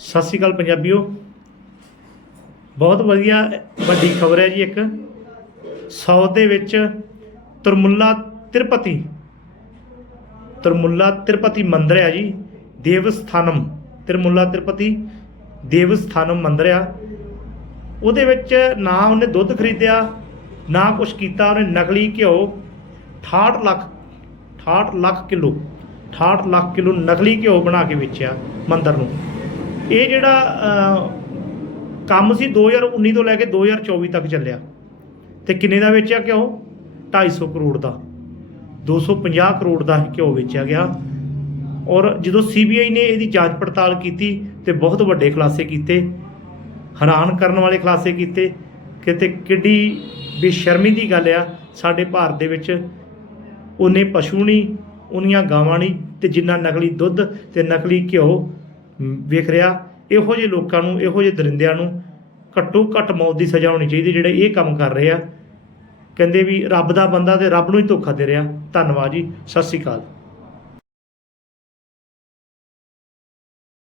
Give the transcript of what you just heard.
ਸਤਿ ਸ਼੍ਰੀ ਅਕਾਲ ਪੰਜਾਬੀਓ। ਬਹੁਤ ਵਧੀਆ ਵੱਡੀ ਖਬਰ ਹੈ ਜੀ ਇੱਕ। ਸਾਊਥ ਦੇ ਵਿੱਚ ਤਰਮੁੱਲਾ ਤਿਰਪਤੀ। ਤਰਮੁੱਲਾ ਤਿਰਪਤੀ ਮੰਦਿਰ ਹੈ ਜੀ, ਦੇਵਸਥਾਨਮ। ਤਿਰਮੁੱਲਾ ਤਿਰਪਤੀ ਦੇਵਸਥਾਨਮ ਮੰਦਿਰ ਆ। ਉਹਦੇ ਵਿੱਚ ਨਾ ਉਹਨੇ ਦੁੱਧ ਖਰੀਦਿਆ, ਨਾ ਕੁਝ ਕੀਤਾ, ਉਹਨੇ ਨਕਲੀ ਘਿਓ 68 ਲੱਖ 68 ਲੱਖ ਕਿਲੋ 68 ਲੱਖ ਕਿਲੋ ਨਕਲੀ ਘਿਓ ਬਣਾ ਕੇ ਵੇਚਿਆ ਮੰਦਰ ਨੂੰ। ਇਹ ਜਿਹੜਾ ਕੰਮ ਸੀ 2019 ਤੋਂ ਲੈ ਕੇ 2024 ਤੱਕ ਚੱਲਿਆ। ਤੇ ਕਿੰਨੇ ਦਾ ਵੇਚਿਆ ਘਿਓ? 250 ਕਰੋੜ ਦਾ। 250 ਕਰੋੜ ਦਾ ਘਿਓ ਵੇਚਿਆ ਗਿਆ। ਔਰ ਜਦੋਂ ਸੀਬੀਆਈ ਨੇ ਇਹਦੀ ਜਾਂਚ ਪੜਤਾਲ ਕੀਤੀ ਤੇ ਬਹੁਤ ਵੱਡੇ ਖੁਲਾਸੇ ਕੀਤੇ, ਹੈਰਾਨ ਕਰਨ ਵਾਲੇ ਖੁਲਾਸੇ ਕੀਤੇ ਕਿਤੇ ਕਿੱਡੀ ਬੇਸ਼ਰਮੀ ਦੀ ਗੱਲ ਆ, ਸਾਡੇ ਭਾਰਤ ਦੇ ਵਿੱਚ ਉਹਨੇ ਪਸ਼ੂ ਨਹੀਂ ਉਹਨੀਆਂ ਗਾਵਾਂ ਨਹੀਂ ਤੇ ਜਿੰਨਾ ਨਕਲੀ ਦੁੱਧ ਤੇ ਨਕਲੀ ਘਿਓ ਵੇਖ ਰਿਹਾ, ਇਹੋ ਜਿਹੇ ਲੋਕਾਂ ਨੂੰ, ਇਹੋ ਜਿਹੇ ਦਰਿੰਦਿਆਂ ਨੂੰ ਘੱਟੋ ਘੱਟ ਮੌਤ ਦੀ ਸਜ਼ਾ ਹੋਣੀ ਚਾਹੀਦੀ, ਜਿਹੜੇ ਇਹ ਕੰਮ ਕਰ ਰਹੇ ਆ। ਕਹਿੰਦੇ ਵੀ ਰੱਬ ਦਾ ਬੰਦਾ ਤੇ ਰੱਬ ਨੂੰ ਹੀ ਧੋਖਾ ਦੇ ਰਿਹਾ। ਧੰਨਵਾਦ ਜੀ। ਸਤਿ ਸ਼੍ਰੀ ਅਕਾਲ।